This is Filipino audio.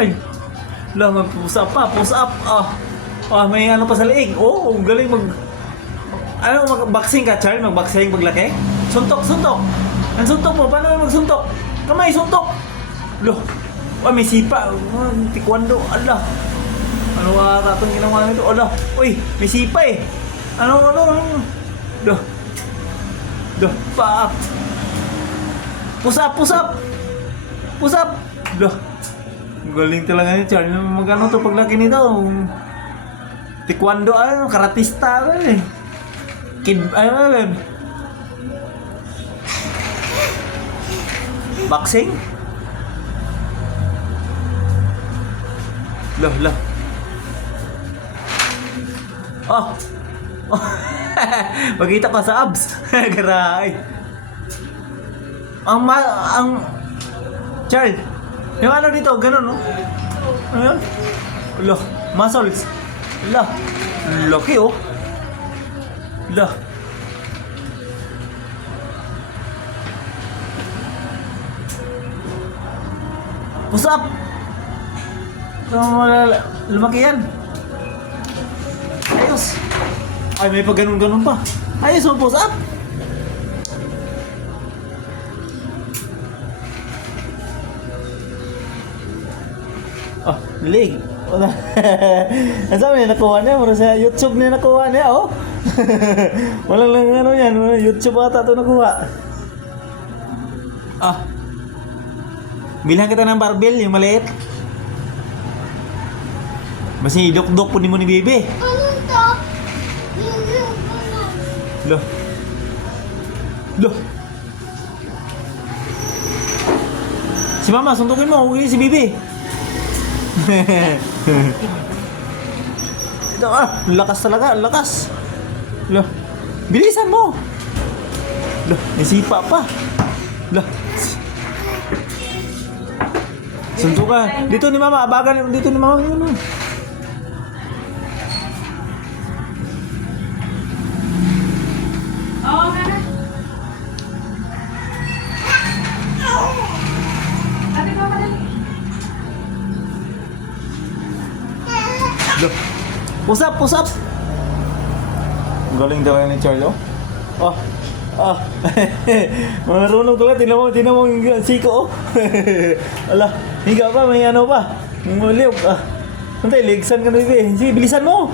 Charles. Lah, mag-push up pa, push up. May ano pa sa leeg. Oh, galing ano, mag-boxing ka, Charles? Mag-boxing paglaki? Suntok, suntok. Ang suntok mo, paano magsuntok? Kamay, suntok. Loh, may sipa. Taekwondo, ala. Ano atong ginawa nito? Ala, uy, may sipa eh. Ano. Loh, pa. Push up. Push up. Loh, galing talaga ni Charlie. Magkano to paglaki nito? Taekwondo, karatista eh. Boxing? Lah. Magkita pa sa abs. Garay. Ang Charles, yung ano dito, ganun, no? Ano yun? Lah, muscles. Lah, laki, oh. Lah. Push up. Lumaki yan. Ayos. Ay, may pa ganun pa. Ayos, push up. Leg. Wala. Ang sabi niya, nakuha niya. Mura sa YouTube niya nakuha niya, oh. Walang lang ano yan. YouTube ata ito nakuha. Bilhan kita ng barbell, yung maliit. Mas idok-dok po ni mo ni Bibi. Loh. Si Mama, suntukin mo. Huwag si Bibi. Ito lakas talaga, lakas. Loh, bilisan mo. Loh, may sipa pa. Loh. Suntukan. Dito ni Mama, abagan dito ni Mama yun. Push up. Galing daw ni Charlo. Marunong talaga. Tinan mo yung siko, oh. Ala, higa pa, may ano pa. Muliw. Santay, ligsan ka na, Bibi. Sige, bilisan mo.